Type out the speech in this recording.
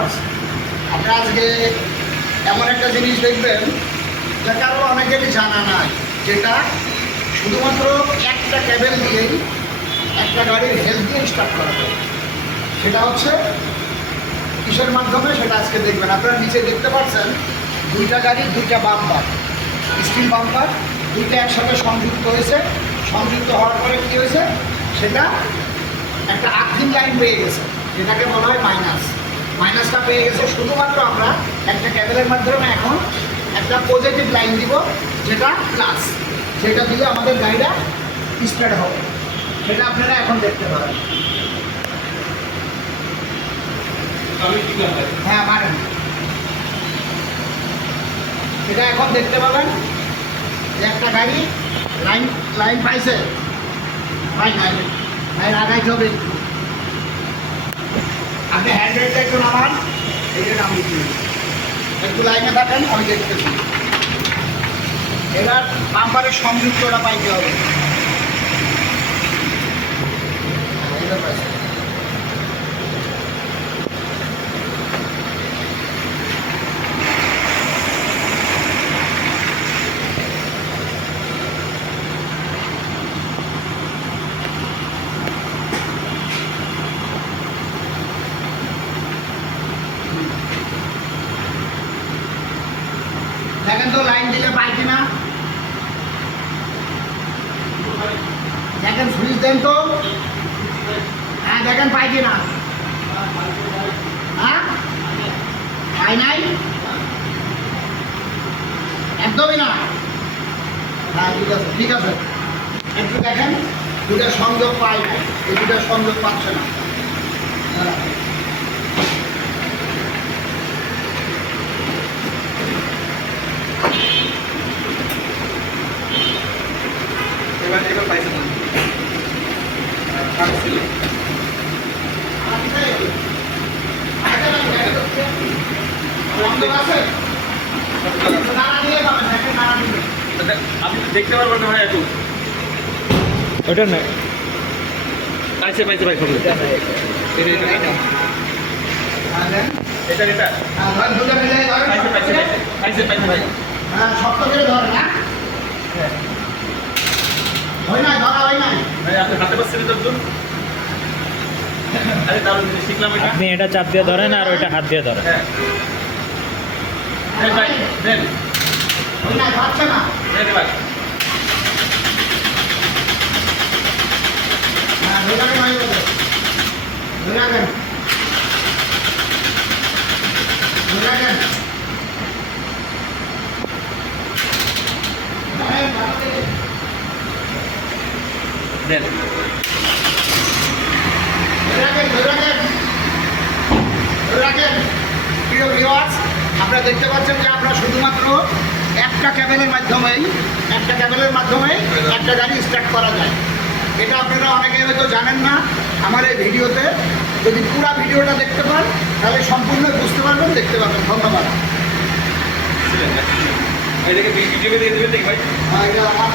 Viewers আপনারা আজকে এমন একটা জিনিস দেখবেন যেটা আরও অনেকেরই জানা নাই, যেটা শুধুমাত্র একটা ক্যাবেল দিয়েই একটা গাড়ির হেলথ দিয়ে স্টার্ট করা যায়। সেটা হচ্ছে কিসের মাধ্যমে সেটা আজকে দেখবেন। আপনারা নিচে দেখতে পাচ্ছেন, দুইটা গাড়ির দুইটা বাম্পার স্টিল বাম্পার দুইটা একসাথে সংযুক্ত হয়েছে। সংযুক্ত হওয়ার পরে কী হয়েছে? সেটা একটা আর্থিং লাইন পেয়ে গেছে, যেটাকে বলা হয় মাইনাস মাইনাসটা পেয়ে গেছে। শুধুমাত্র আমরা একটা ক্যাবেলের মাধ্যমে এখন একটা পজিটিভ লাইন দিব যেটা প্লাস যেটা দিয়ে আমাদের গাড়িটা স্টার্ট হবে। সেটা আপনারা এখন দেখতে পারেন। হ্যাঁ মারেন এটা এখন দেখতে পাবেন যে একটা গাড়ি লাইন লাইন পাইছে। পাই নাই লাইন আগাইতে হবে। আপনি হ্যান্ডেলটা একটু নামান। এই যে নাম দিচ্ছি একটু লাইনে থাকেন, আমি দেখতেছি। এবার বাম্পারের সংযুক্তটা পাইতে হবে। এটা পাইছে। দেখেন তো, লাইন দিলে পাই কিনা? দেখেন, সুইচ দেন তো। হ্যাঁ দেখেন, পাই কিনা? হ্যাঁ? পাই নাই? একদমই না। হ্যাঁ ঠিক আছে ঠিক আছে। একটু দেখেন দুটা সংযোগ পাই নাই, এই দুটা সংযোগ পাচ্ছে না। হ্যাঁ এবার এবার পাইছে না পাইছিল সংযোগ আছে নাড়া দিয়ে পাবেন দেখেন নাড়া দিলে আপনি দেখতে পারবেন না ভাই একটু ওটা না পাইছে পাইছে এটা এটা। পাইছে পাইছে পাইছে। পাইছে ভাই হ্যাঁ শক্ত করে ধরেন না হয় ধরা হয় ভাই হাতে পাচ্ছেন তো আপনি এটা চাপ দিয়ে ধরেন আর ওইটা হাত দিয়ে ধরেন। হ্যাঁ। দেন ভাই দেন হয় নাই পাচ্ছে না দেন ভাই হ্যাঁ ধরে রাখেন ভাই বলে ধরে রাখেন ধরে রাখেন ধরেন, ধরেন। দেন ধরে রাখেন ধরে রাখেন ধরে রাখেন প্রিয় ভিউয়ার্স আপনারা দেখতে পাচ্ছেন যে আমরা শুধুমাত্র একটা ক্যাবেলের মাধ্যমেই একটা ক্যাবেলের মাধ্যমেই একটা গাড়ি স্টার্ট করা যায়। এটা আপনারা অনেকে হয়তো জানেন না আমার এই ভিডিওতে। যদি পুরো ভিডিওটা দেখতে পান তাহলে সম্পূর্ণ বুঝতে পারবেন দেখতে পারবেন। ধন্যবাদ। এটাকে ভিডিও দিয়ে দিবেন ভাই? এটা আমার